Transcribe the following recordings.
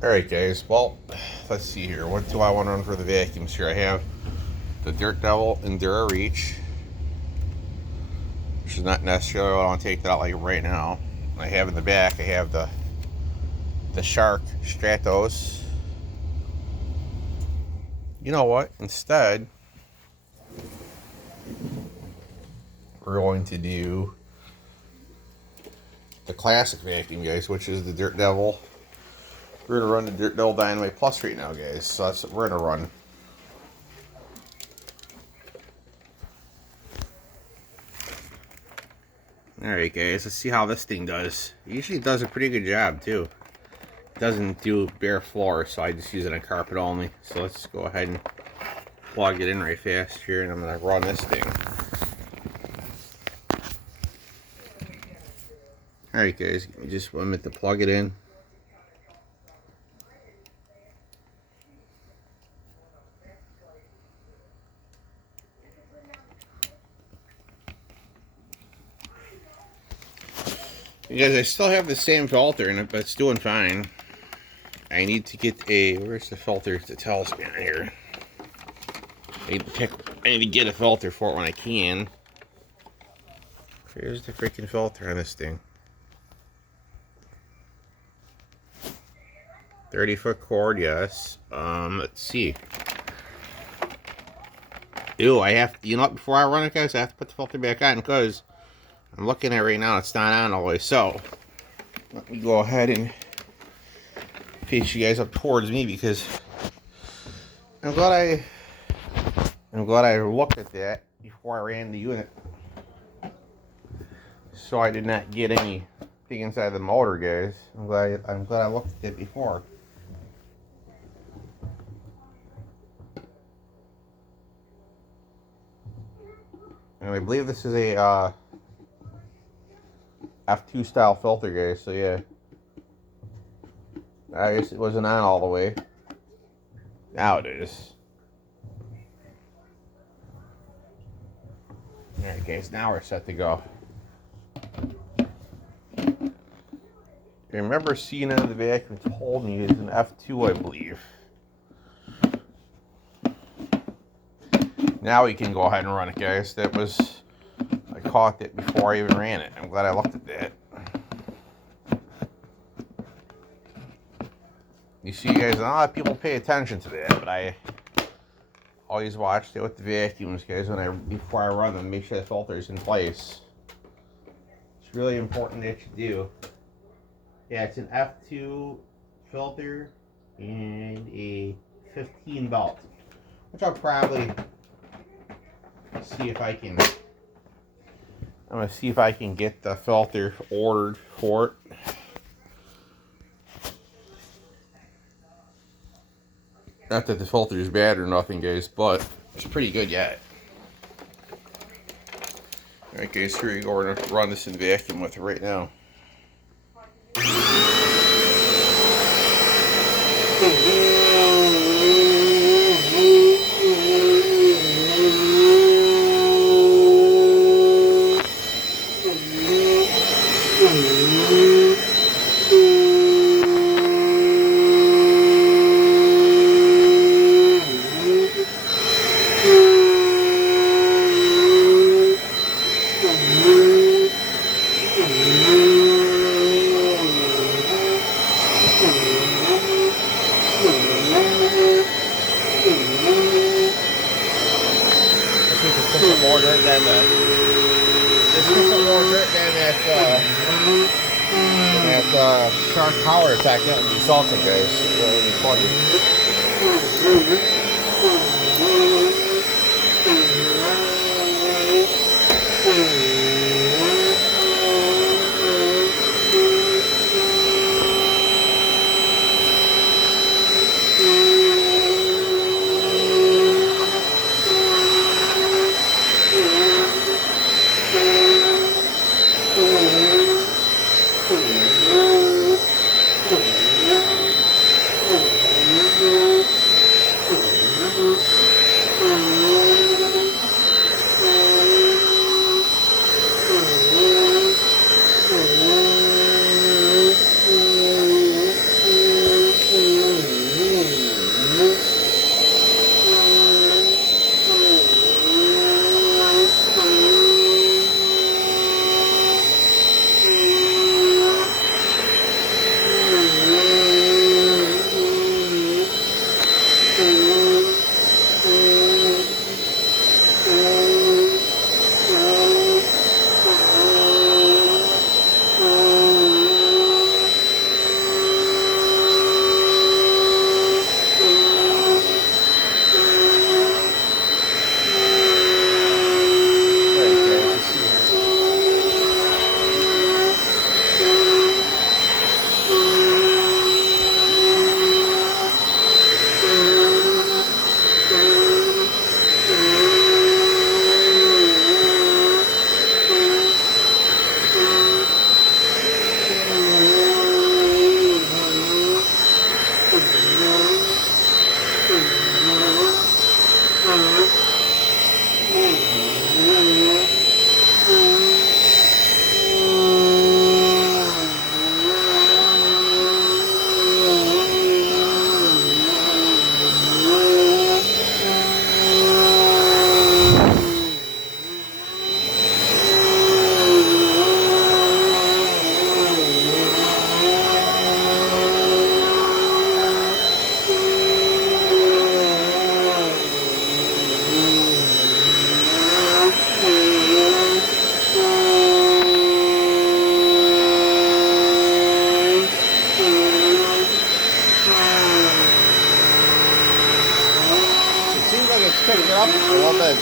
Alright guys, well, let's see here. What do I want to run for the vacuums here? I have the Dirt Devil Endura Reach, which is not necessarily what I want to take that out like right now. I have in the back, I have the Shark Stratos. You know what? Instead, we're going to do the classic vacuum, guys, which is the Dirt Devil. We're going to run the Dirt Devil Dynamite Plus right now, guys. So that's what we're going to run. Alright guys, let's see how this thing does. It usually does a pretty good job too. It doesn't do bare floor, so I just use it on carpet only. So let's go ahead and plug it in right fast here, and I'm going to run this thing. Alright guys, you just want to plug it in. Because I still have the same filter in it, but it's doing fine. I need to get a, where's the filter? The tailspin here. I need to get a filter for it when I can. Here's the freaking filter on this thing. 30-foot cord, yes. Let's see. Ew, I have to, you know what, before I run it, guys, I have to put the filter back on because I'm looking at it right now, it's not on all the way. So, let me go ahead and face you guys up towards me because I'm glad I looked at that before I ran the unit. So I did not get anything inside the motor, guys. I'm glad I looked at it before. And I believe this is a F2 style filter, guys, so yeah. I guess it wasn't on all the way. Now it is. Alright guys, now we're set to go. I remember seeing it in the vacuum told me it's an F2, I believe. Now we can go ahead and run it, guys. That was, I caught it before I even ran it. I'm glad I looked at that. You see, guys, not a lot of people pay attention to that, but I always watch it with the vacuums, guys, before I run them, make sure the filter's in place. It's really important that you do. Yeah, it's an F2 filter and a 15 belt, which I'll probably see if I can. I'm gonna see if I can get the filter ordered for it. Not that the filter is bad or nothing, guys, but it's pretty good yet. Alright guys, here we go. We're gonna run this in vacuum with it right now. More dirt than that shark power attack that would be salted, guys. It would be funny.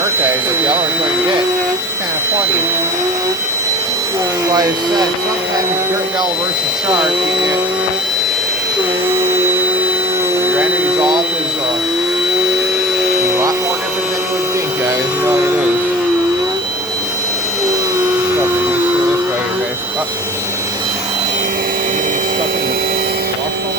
dirt, guys, that the other one's going to get. It's kind of funny. That's why I said sometimes dirt devil versus shark, you get your end result is a lot more different than you would think, guys. It really is. So I'm going to screw this right here, guys. Oh. Stuck in the washbowl.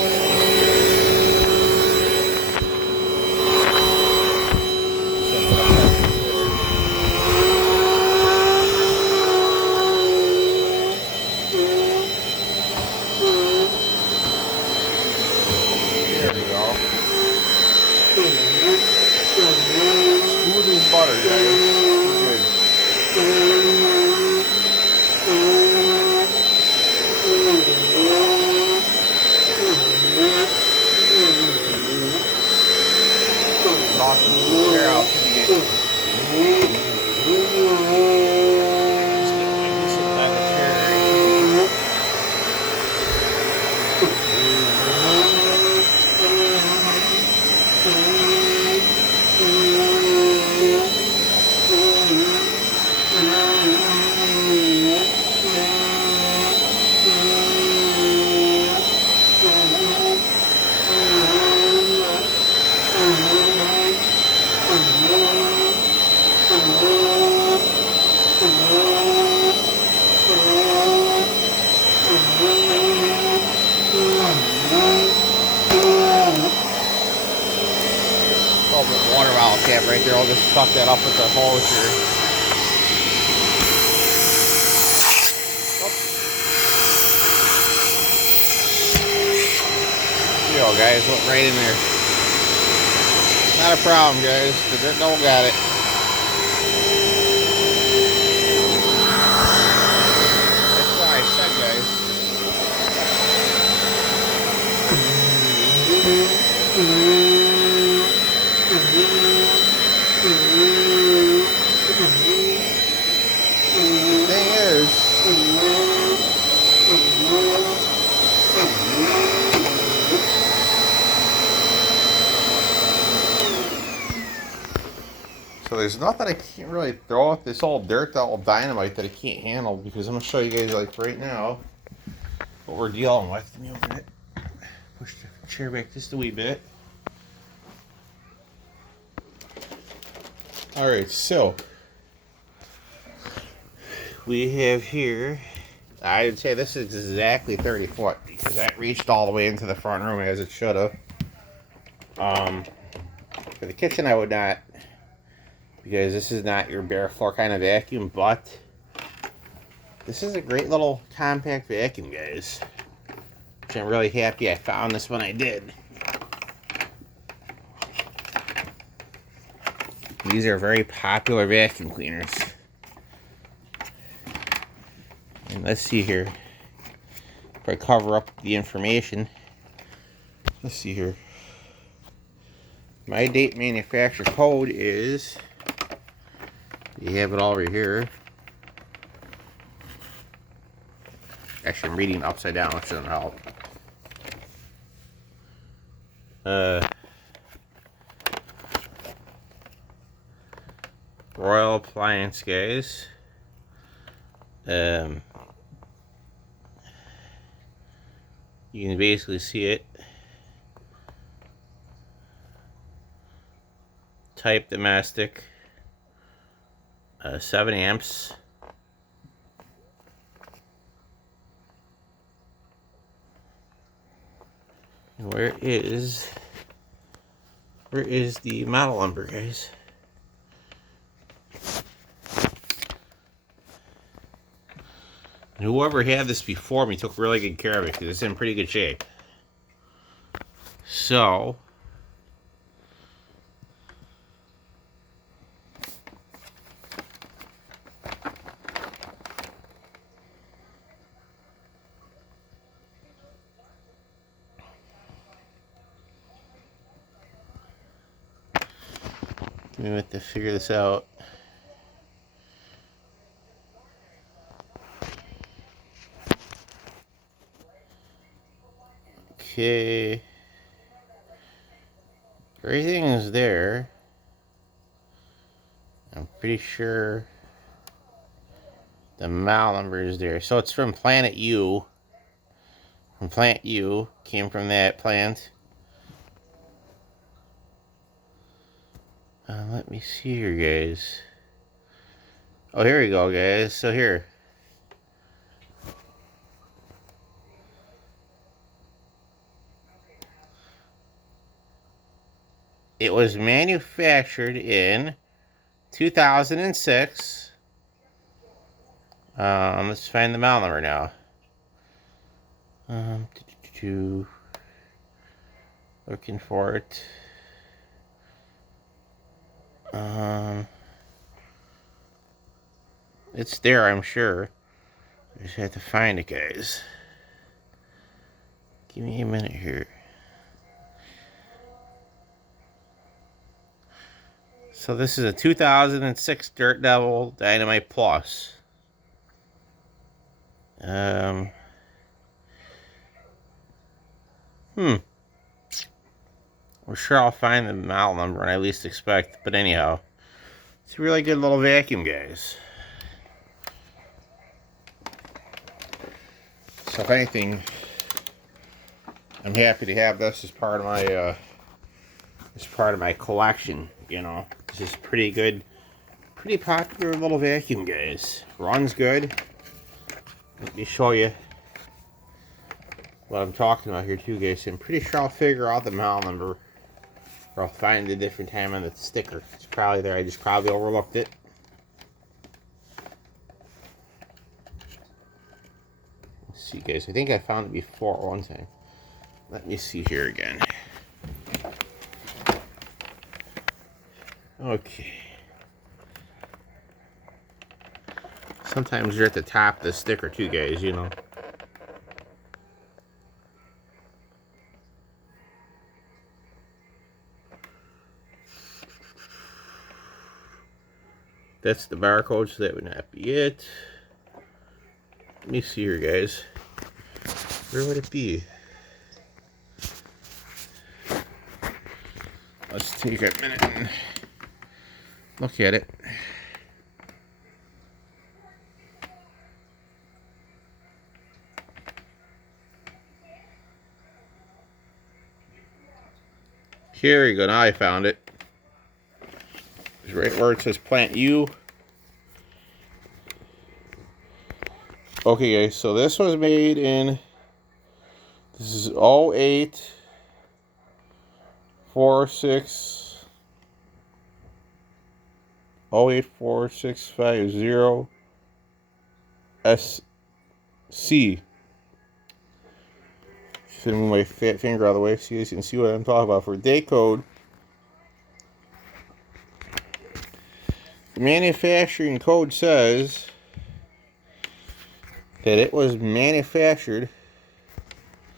There we go. Smooth as butter, guys. Good. Awesome. Here, I'll get it. Water valve cap right there. I'll just suck that up with the hose here. There you go, guys. Went right in there. Not a problem, guys. The dirt devil got it. That's why I said, guys. The thing is, so there's nothing I can't really throw at this old dirt devil dynamite that I can't handle, because I'm gonna show you guys like right now what we're dealing with. Let me open it. Push the chair back just a wee bit. Alright, so we have here, I would say this is exactly 30 foot, because that reached all the way into the front room as it should have. For the kitchen I would not, because this is not your bare floor kind of vacuum, but this is a great little compact vacuum, guys. Which I'm really happy I found this when I did. These are very popular vacuum cleaners. And let's see here. If I cover up the information. Let's see here. My date manufacturer code is, you have it all over here. Actually, I'm reading upside down, which doesn't help. Royal Appliance, guys. You can basically see it. Type domestic. 7 amps. Where is the model number, guys? And whoever had this before me took really good care of it, because it's in pretty good shape. So we have to figure this out. Okay. Everything is there. I'm pretty sure the model number is there. So it's from Planet U. From Plant U. Came from that plant. Let me see here, guys. Oh, here we go, guys. So here. It was manufactured in 2006. Let's find the model number now. Looking for it. It's there, I'm sure. I just have to find it, guys. Give me a minute here. So this is a 2006 Dirt Devil Dynamite Plus. I'm sure I'll find the model number when I least expect, but anyhow, it's a really good little vacuum, guys. So if anything, I'm happy to have this as part of my collection. You know, this is pretty good, pretty popular little vacuum, guys. Runs good. Let me show you what I'm talking about here too, guys. I'm pretty sure I'll figure out the model number, or I'll find a different time on the sticker. It's probably there. I just probably overlooked it. Let's see, guys. I think I found it before one time. Let me see here again. Okay. Sometimes you're at the top of the sticker too, guys, you know. That's the barcode, so that would not be it. Let me see here, guys. Where would it be? Let's take a minute and look at it. Here you go. Now I found it. It's right where it says Plant U. Okay, guys. So this was made in. This is 08 46 084650 SC. Should move my fat finger out of the way so you guys can see what I'm talking about. For date code, the manufacturing code says that it was manufactured.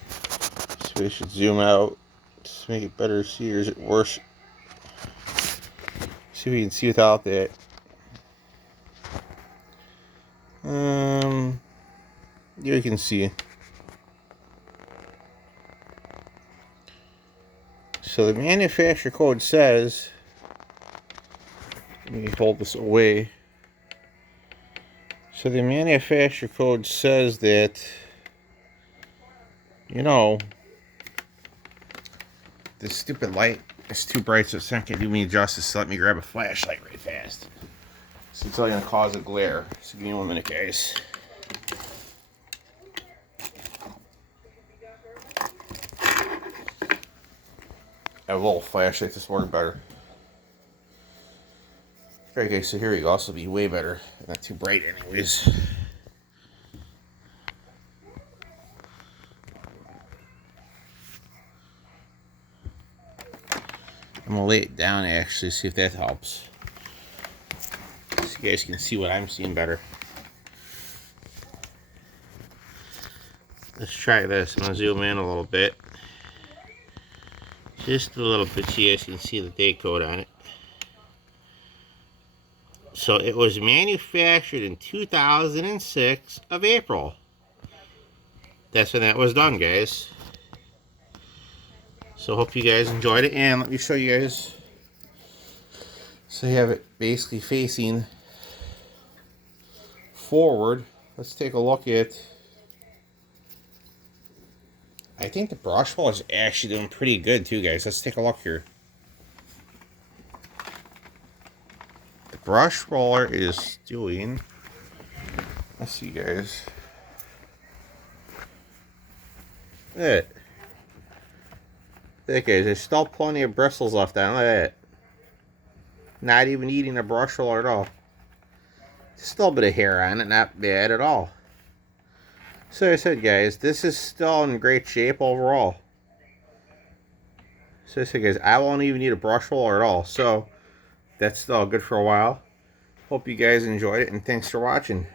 So we should zoom out to make it better see, or is it worse? See if we can see without that. You can see. So the manufacturer code says, let me hold this away. So the manufacturer code says that, you know, this stupid light is too bright, so it's not going to do me justice. So let me grab a flashlight right fast. So it's only going to cause a glare. So give me 1 minute, guys. I have a little flashlight. This will work better. Okay, so here we go. This will be way better. Not too bright, anyways. I'm gonna lay it down actually, see if that helps. So you guys can see what I'm seeing better. Let's try this. I'm gonna zoom in a little bit. Just a little bit so you guys can see the date code on it. So it was manufactured in 2006 of April. That's when that was done, guys. So hope you guys enjoyed it, and let me show you guys. This So you have it basically facing forward. Let's take a look at. I think the brush roller is actually doing pretty good too, guys. Let's take a look here. The brush roller is doing. Let's see, guys. Look at it. Look, guys. There's still plenty of bristles left on. Look at it. Not even eating the brush roller at all. Still a bit of hair on it. Not bad at all. So I said, guys, this is still in great shape overall. So I said, guys, I won't even need a brush roller at all. So that's still good for a while. Hope you guys enjoyed it, and thanks for watching.